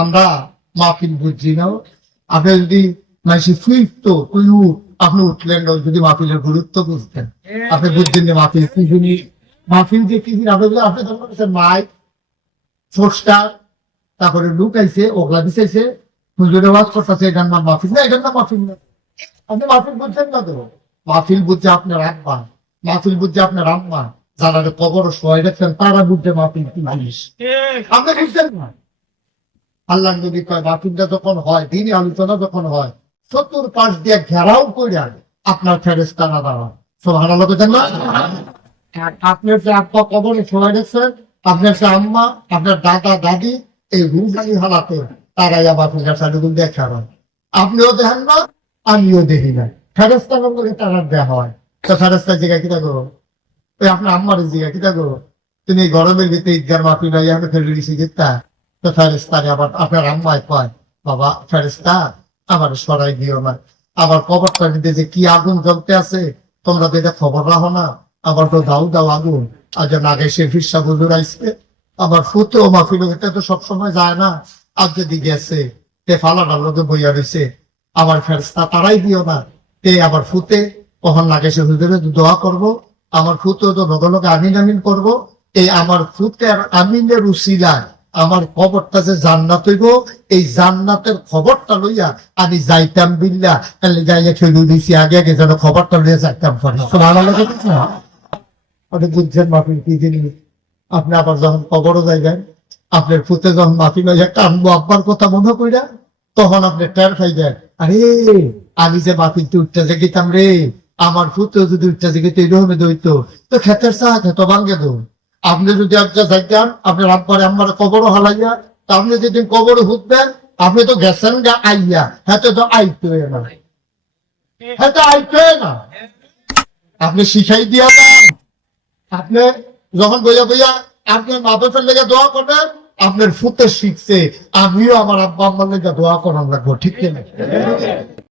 আমরা মাহফিল বুঝছি না। আপনি যদি মানুষ সুইফট তুই আপনি উঠলেন যদি মাহফিলের গুরুত্ব বুঝতেন। আপনি বুঝছেন যে মাহফিল কি জিনিস। মাহফিল যে কি জিনিস, আপনি আপনি তখন বলছেন মাইক পোস্টার তারপরে লুক আইছে, ওগলা দিছে হুজুরে ওয়াজ করতেছে এটার নাম মাহফিল না এটার নাম মাহফিল না। আপনি মাহফিল বুঝছেন না তো? মাহফিল বুঝছে আপনার আব্বা মাহফিল বুঝছে আপনার আম্মা। যারা কবর সবাই দেখছেন তারা বুঝছে মাহফিল কি জিনিস। আপনি বুঝছেন না? আল্লাহ নবী কয় মাহফিলটা যখন হয়, দিনই আলোচনা যখন হয়, চতুর পাশ দিয়ে ঘেরাও করে আপনার ফেরেস্তানা দাঁড়ান। সোহান আল্লাহ না আপনার যে আব্বা কবরে সবাই দেখছেন আপনার যে আম্মা, আপনার দাদা, দাদি, এই রুহানি হালাতে, তারাই পূজার সাথে দেখা হয় আপনিও দেখেন না, আমিও দেখি না। ফেরেস্তা করে তারা দেওয়া হয়। তো ফেরেস্তা জিগা কিতা করো? ওই আপনার আম্মার জিগা কিতা করো? তুমি গরমের ভিতরে ঈদগার মাফি নাই আমি ফেলে দিছি তো ফেরেস্তারে আবার আপনার আম্মায় কয়, বাবা ফেরেস্তা আমার সরাই দিও না। আবার কবরটার মধ্যে যে কি আগুন জ্বলতে আছে, তোমরা এটা খবর রাখো না। আবার তো দাও দাও আগুন। আর যেন আগে সে ফিরসা বুজুর আইসে। আবার ফুতো মাহফিল এটা তো সবসময় যায় না। আর যদি গেছে, তে ফালাটার লোকে বইয়া রয়েছে আবার ফেরস্তা তারাই দিও না। তে আবার ফুতে কখন লাগে সে হুজুরে দোয়া করব। আমার ফুতে তো লগে আমিন আমিন করব। এই আমার ফুতে আর আমিনের উসিলা আমার খবরটা যে জান্নাত হইব এই জান্নাতের খবরটা লইয়া আমি যাইতাম বিল্লা। তাহলে যাইয়া খেলু দিছি আগে আগে যেন খবরটা লইয়া যাইতাম পারি। ভালো লাগে আপনি বুঝছেন মাফিল কি জিনিস? আপনি আবার যখন কবরও যাইবেন আপনার ফুতে যখন মাফি লইয়া কানবো আব্বার কথা মনে কইরা তখন আপনি টের খাই খাইবেন আরে আমি যে মাফিলতে উঠতে গেতাম রে আমার ফুতে যদি উঠতে গেতে এরকম দইতো তো খেতের চা খেত ভাঙ্গে দো আপনি যদি একটা যাইতেন আপনার আব্বারে আমার কবরও হালাইয়া, তা আপনি যেদিন কবরে হুতবেন আপনি তো গেছেন গা আইয়া হাতে তো আইতে না। হাতে আইতে না। আপনি শিখাই দিয়া যান। আপনি যখন বইয়া বইয়া আপনার বাপের লেগে দোয়া করবেন, আপনার ফুতে শিখছে, আমিও আমার আব্বা আম্মার লেগে দোয়া করার লাগবো, ঠিক কিনা?